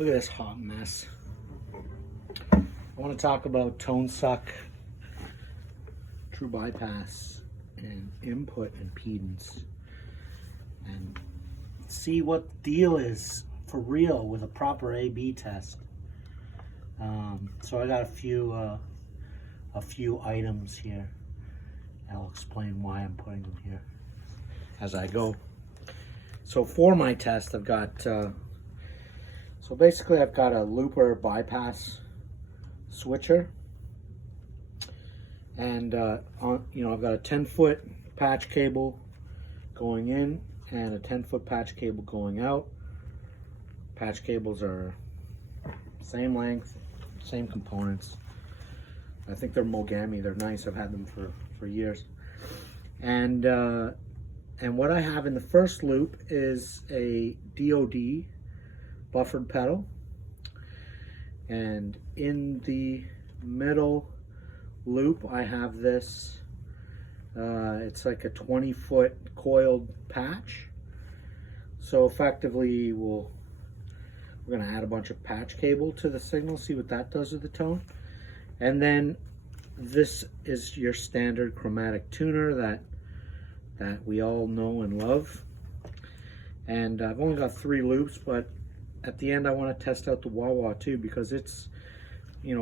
Look at this hot mess. I want to talk about tone suck, true bypass, and input impedance, and see what the deal is for real with a proper A/B test. So I got a few items here. I'll explain why I'm putting them here as I go. So for my test, I've got so basically I've got a looper bypass switcher, and I've got a 10-foot patch cable going in and a 10-foot patch cable going out. Patch cables are same length, same components. I think they're Mogami. They're nice. I've had them for years. And what I have in the first loop is a DOD buffered pedal, and in the middle loop I have this. It's like a 20-foot coiled patch. So effectively, we're going to add a bunch of patch cable to the signal, see what that does with the tone. And then this is your standard chromatic tuner that we all know and love. And I've only got 3 loops, but at the end I want to test out the wah-wah too, because it's,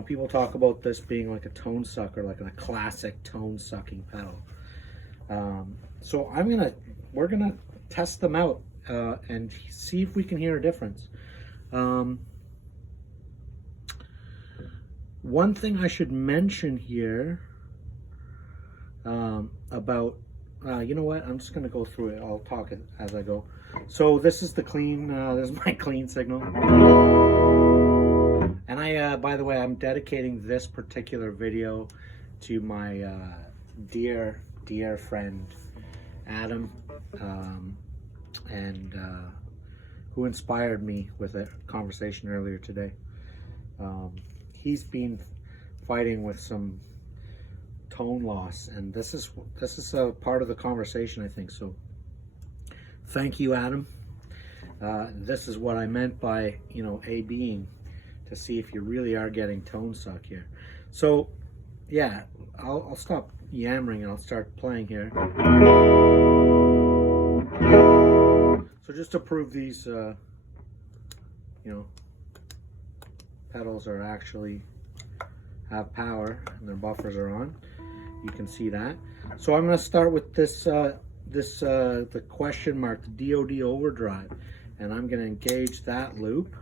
people talk about this being like a tone sucker, like a classic tone sucking pedal. So we're gonna test them out and see if we can hear a difference. One thing I should mention here about, you know what, I'm just going to go through it. I'll talk it as I go. So this is the clean, this is my clean signal. And by the way, I'm dedicating this particular video to my dear friend, Adam, who inspired me with a conversation earlier today. He's been fighting with some tone loss, and this is a part of the conversation, I think. So thank you, Adam. This is what I meant by A/Bing, to see if you really are getting tone suck here. So yeah, I'll stop yammering and I'll start playing here. So just to prove these pedals are actually have power and their buffers are on, you can see that. So I'm going to start with this the question mark, the DOD overdrive, and I'm going to engage that loop.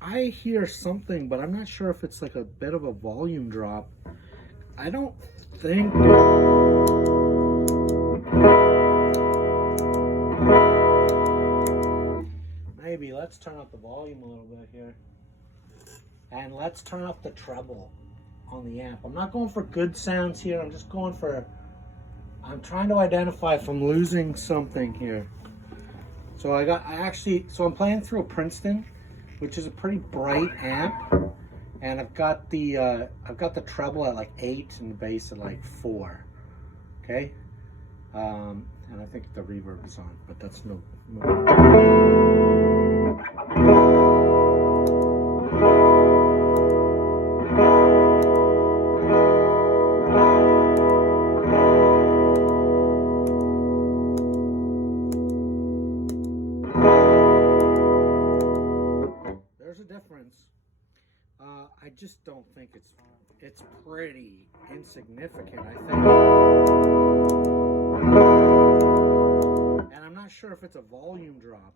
I hear something, but I'm not sure if it's like a bit of a volume drop. I don't think. Maybe let's turn up the volume a little bit here. And let's turn up the treble on the amp. I'm not going for good sounds here. I'm just going for, I'm trying to identify if I'm losing something here. So I'm playing through a Princeton, which is a pretty bright amp, and I've got the treble at like 8 and the bass at like 4. Okay, and I think the reverb is on, but that's no. I just don't think it's pretty insignificant, I think. And I'm not sure if it's a volume drop.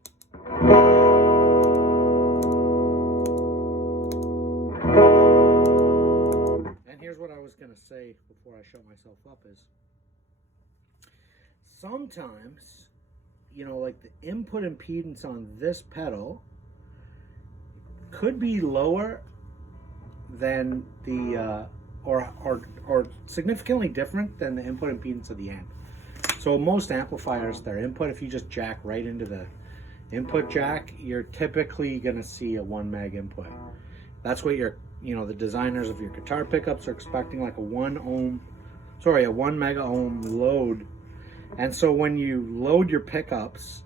And here's what I was going to say before I shut myself up is, sometimes, like the input impedance on this pedal could be lower than the or significantly different than the input impedance of the amp. So most amplifiers, their input, if you just jack right into the input jack, you're typically going to see a 1 meg input. That's what the designers of your guitar pickups are expecting, like a 1 mega ohm load. And so when you load your pickups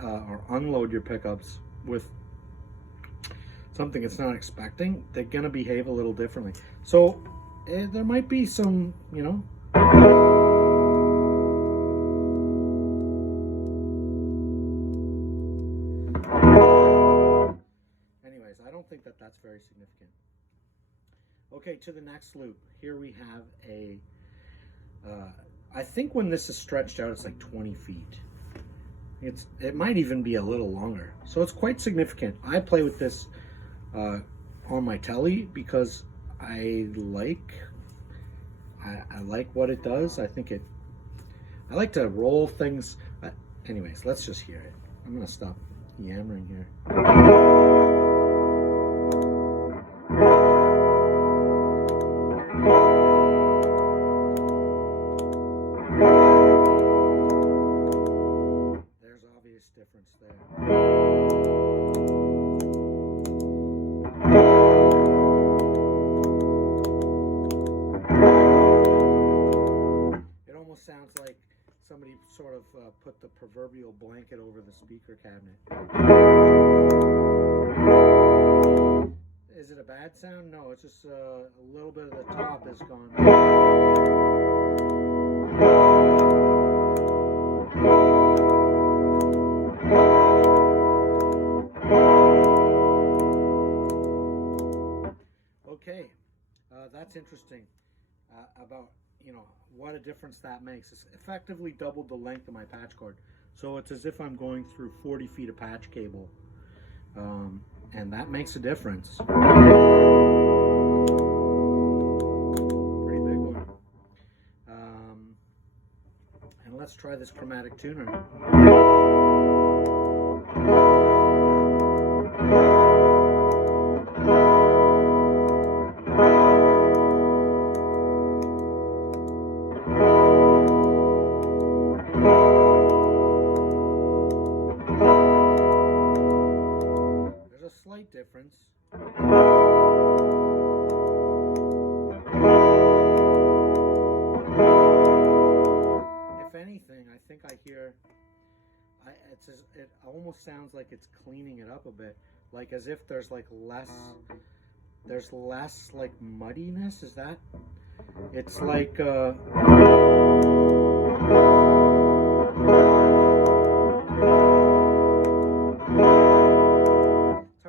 or unload your pickups with something it's not expecting, they're going to behave a little differently. So there might be some, anyways, I don't think that that's very significant. Okay, to the next loop. Here we have a, I think when this is stretched out, it's like 20 feet. It might even be a little longer. So it's quite significant. I play with this on my telly because I like what it does. I like to roll things. Anyways, let's just hear it. I'm gonna stop yammering here. There's obvious difference there. Sounds like somebody sort of put the proverbial blanket over the speaker cabinet. Is it a bad sound? No, it's just a little bit of the top is gone. Okay, that's interesting about what a difference that makes. It's effectively doubled the length of my patch cord. So it's as if I'm going through 40 feet of patch cable. And that makes a difference. Pretty big one. And let's try this chromatic tuner. Slight difference. If anything, I think I hear it almost sounds like it's cleaning it up a bit, like as if there's less like muddiness. Is that? It's like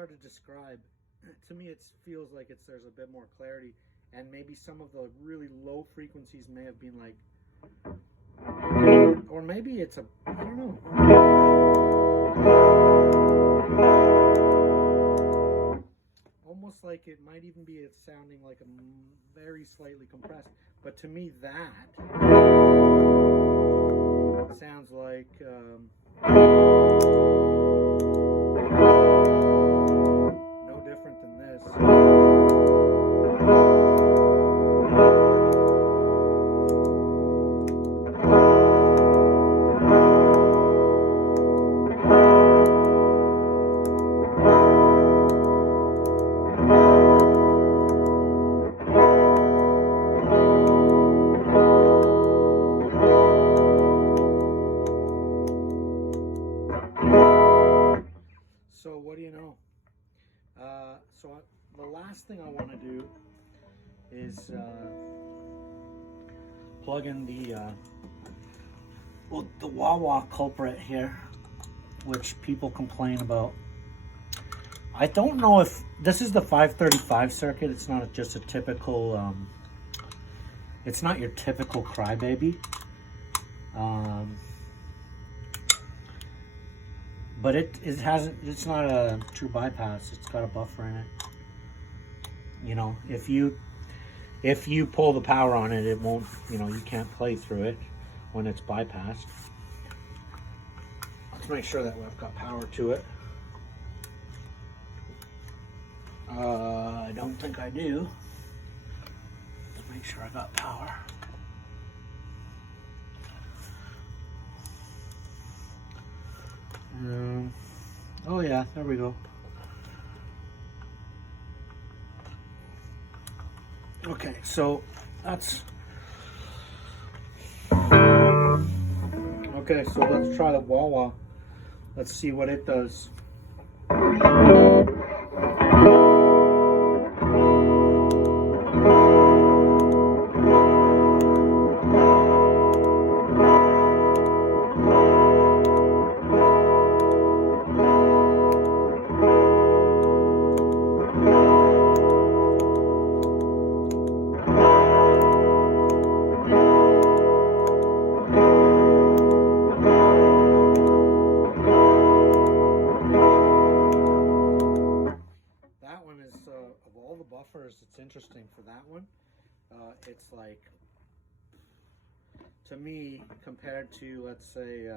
to describe. To me, it feels like there's a bit more clarity, and maybe some of the really low frequencies may have been like, or maybe it's I don't know. Almost like it might even be sounding like a very slightly compressed, but to me that sounds like different than this. So what do you know? So the last thing I want to do is plug in the wah-wah culprit here, which people complain about. I don't know if this is the 535 circuit. It's not just a typical. It's not your typical crybaby. But it's not a true bypass. It's got a buffer in it. If you pull the power on it, it won't, you can't play through it when it's bypassed. Let's make sure that we've got power to it. I don't think I do. Let's make sure I got power. Oh yeah, there we go. Okay, so that's okay. So let's try the wah-wah. Let's see what it does. It's interesting for that one. It's like, to me, compared to, let's say,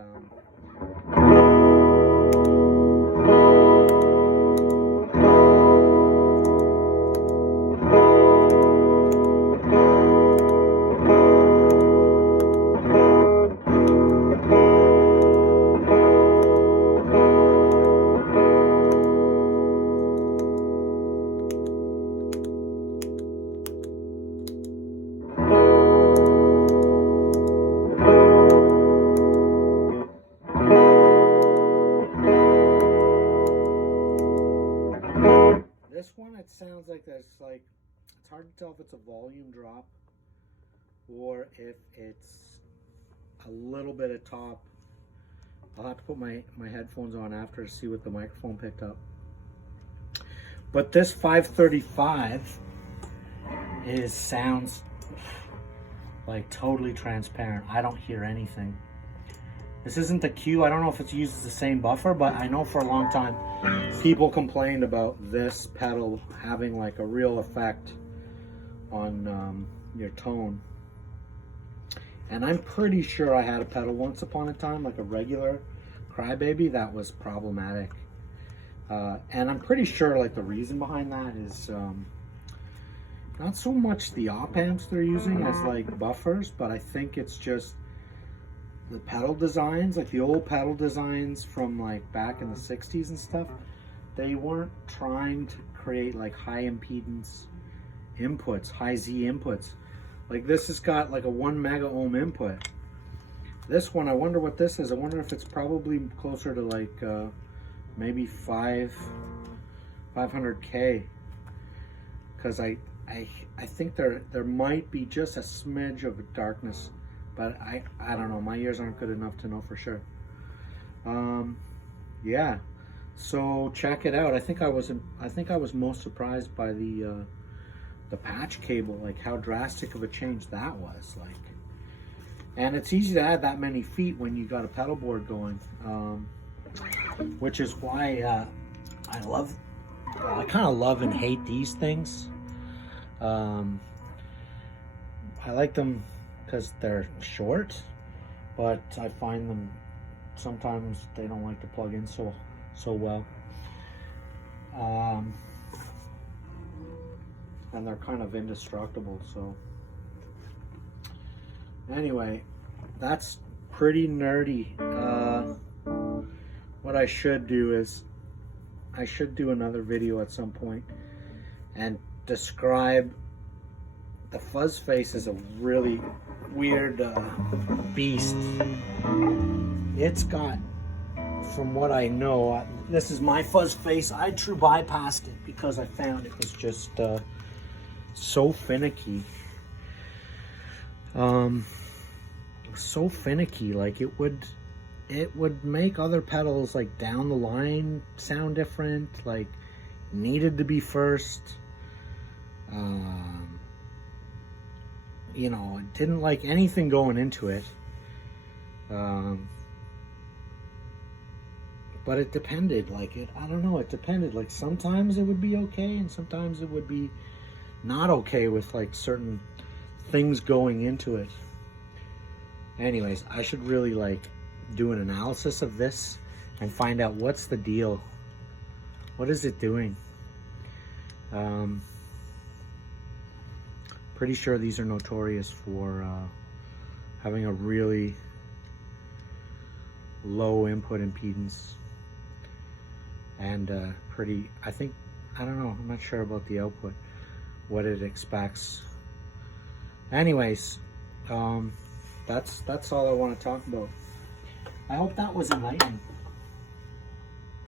this one, it sounds like it's hard to tell if it's a volume drop or if it's a little bit of top. I'll have to put my headphones on after to see what the microphone picked up. But this 535 sounds like totally transparent. I don't hear anything. This isn't the Q. I don't know if it uses the same buffer, but I know for a long time people complained about this pedal having like a real effect on your tone. And I'm pretty sure I had a pedal once upon a time, like a regular Crybaby, that was problematic. And I'm pretty sure like the reason behind that is not so much the op amps they're using as like buffers, but I think it's just the pedal designs, like the old pedal designs from like back in the 60s and stuff. They weren't trying to create like high impedance inputs, high Z inputs. Like this has got like a 1 mega ohm input. This one, I wonder what this is. I wonder if it's probably closer to like maybe 500K, because I think there might be just a smidge of darkness, but I don't know. My ears aren't good enough to know for sure. Yeah, so check it out. I think I was most surprised by the patch cable, like how drastic of a change that was. Like, and it's easy to add that many feet when you got a pedal board going, which is why I kind of love and hate these things. I like them because they're short, but I find them sometimes they don't like to plug in so well. And they're kind of indestructible. So anyway, that's pretty nerdy. What I should do is I should do another video at some point and describe the fuzz face. Is a really weird beast. It's got, from what I know, this is my fuzz face. I true bypassed it because I found it was just so finicky. So finicky, like it would make other pedals like down the line sound different, like needed to be first. You know, it didn't like anything going into it. But it depended, like I don't know, it depended. Like sometimes it would be okay and sometimes it would be not okay with like certain things going into it. Anyways, I should really like do an analysis of this and find out what's the deal. What is it doing? Pretty sure these are notorious for having a really low input impedance and pretty, I don't know, I'm not sure about the output, what it expects. Anyways, that's all I want to talk about. I hope that was enlightening.